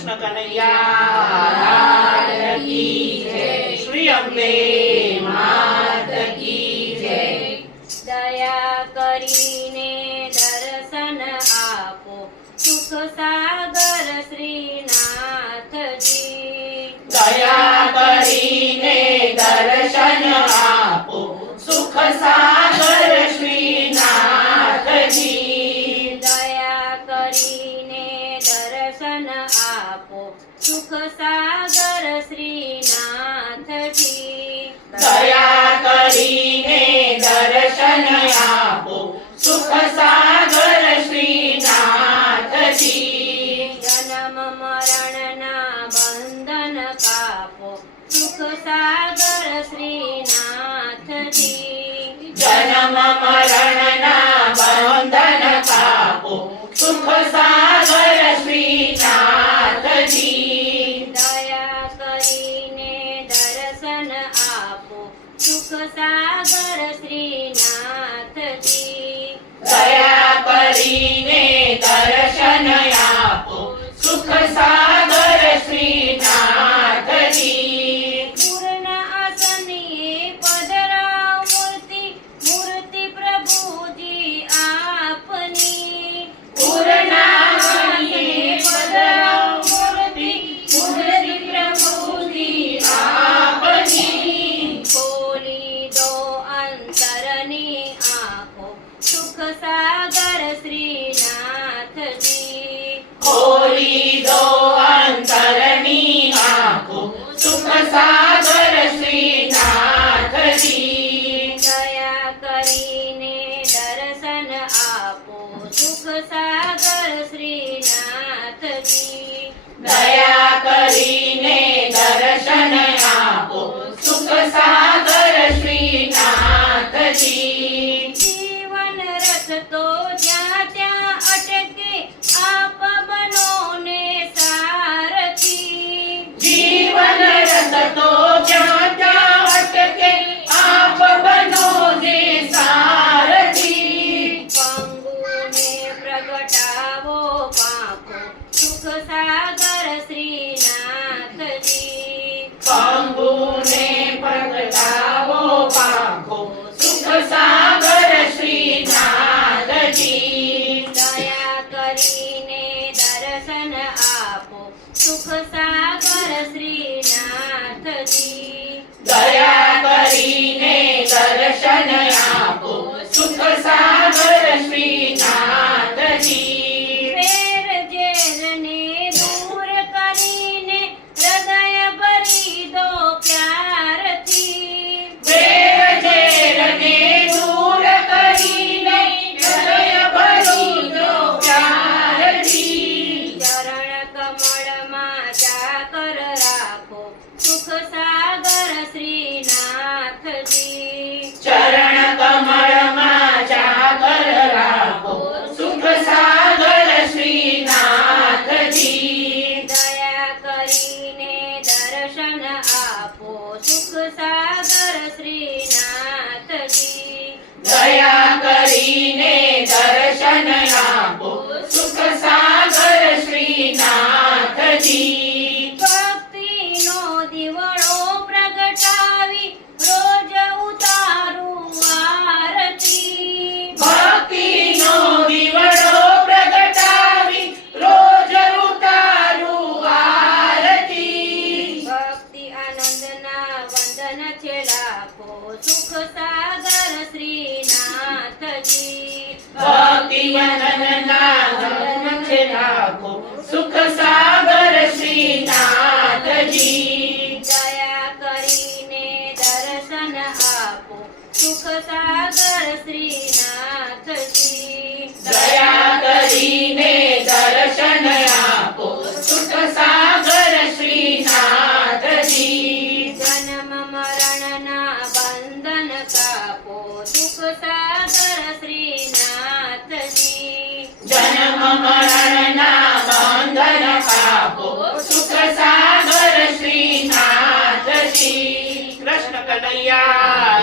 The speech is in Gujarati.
કૃષ્ણ કનૈયા લાલ કી જય, શ્રી અંબે માત કી જય। દયા કરીને દર્શન આપો સુખ સાગર શ્રીનાથજી। દયા કરીને દર્શન આપો સુખ સાગર શ્રીનાથજી। દયા કરીને દર્શન આપો સુખ સાગર શ્રીનાથજી। દયા કરીને દર્શન આપો સુખ સાગર શ્રીનાથજી। જન્મ મરણના બંધન કાપો સુખ સાગર શ્રીનાથજી। જન્મ મરણના બંધન કાપો સુખ સાગર શ્રીનાથજી। દયા કરીને દર્શન આપો સુખ સાગર શ્રીનાથજી। દયા કરીને દર્શન આપો સુખ સાગર શ્રીનાથજી। પૂર્ણ આસનીએ પધરાવ મૂર્તિ મૂર્તિ પ્રભુજી આપની। પૂર્ણાસને પધરાવ મૂર્તિ મૂર્તિ પ્રભુજી આપની। ખોલી દો અંતરની આંખો સુખ સાગર શ્રીનાથજી। ખોલી દો અંતરની આંખો સુખ સાગર શ્રીનાથજી। દયા કરીને દર્શન આપો સુખ સાગર શ્રીનાથજી। દયા કરીને દર્શન આપો સુખ સાગર શ્રીનાથજી। જીવન રથ તો જ્યાં ત્યાં અટકે આપ બનો ને સારથી। જીવન રથ તો જ્યાં ત્યાં અટકે આપ બનો ને સારથી। પંગુને પ્રગટાવો પાંખો સુખ સાગર શ્રીનાથજી। પંગુને પ્રગટાવો પાંખો સુખ સાગર શ્રીનાથજી। દયા કરીને દર્શન આપો સુખ સાગર શ્રીનાથજી। દયા કરીને દર્શન આપો સુખ સાગર શ્રીનાથજી। વેર ઝેરને દૂર કરીને હૃદય ભરી દો પ્યારથી। વેર ઝેરને દૂર કરીને હૃદય ભરી દો પ્યારથી। ચરણ કમળમાં જાકર રાખો સુખ સાગર શ્રીનાથજી। ચરણ કમળમાં જાગર રાખો સુખ સાગર શ્રીનાથજી। દયા કરીને દર્શન આપો સુખ સાગર શ્રીનાથજી। દયા કરીને દર્શન આપો સુખ સાગર શ્રીનાથજી। ભક્તિનો દીવડો પ્રગટાવી રોજ ઉતારું આરતી। ભક્તિનો દીવડો પ્રગટાવી રોજ ઉતારું આરતી। ભક્તિ આનંદના વંદન છે લાખો સુખ સાગર શ્રીનાથજી। ભક્તિ મનનના ધન છે લાખો સુખ સાગર શ્રીનાથજી। દયા કરીને દર્શન આપો સુખ સાગર શ્રીનાથજી। દયા કરીને દર્શન આપો સુખ સાગર શ્રીનાથજી। જન્મ મરણના બંધન કાપો સુખ સાગર શ્રીનાથજી। જન્મ મરણના બંધન કાપો સુખ સાગર શ્રીનાથજી। કૃષ્ણ કનૈયા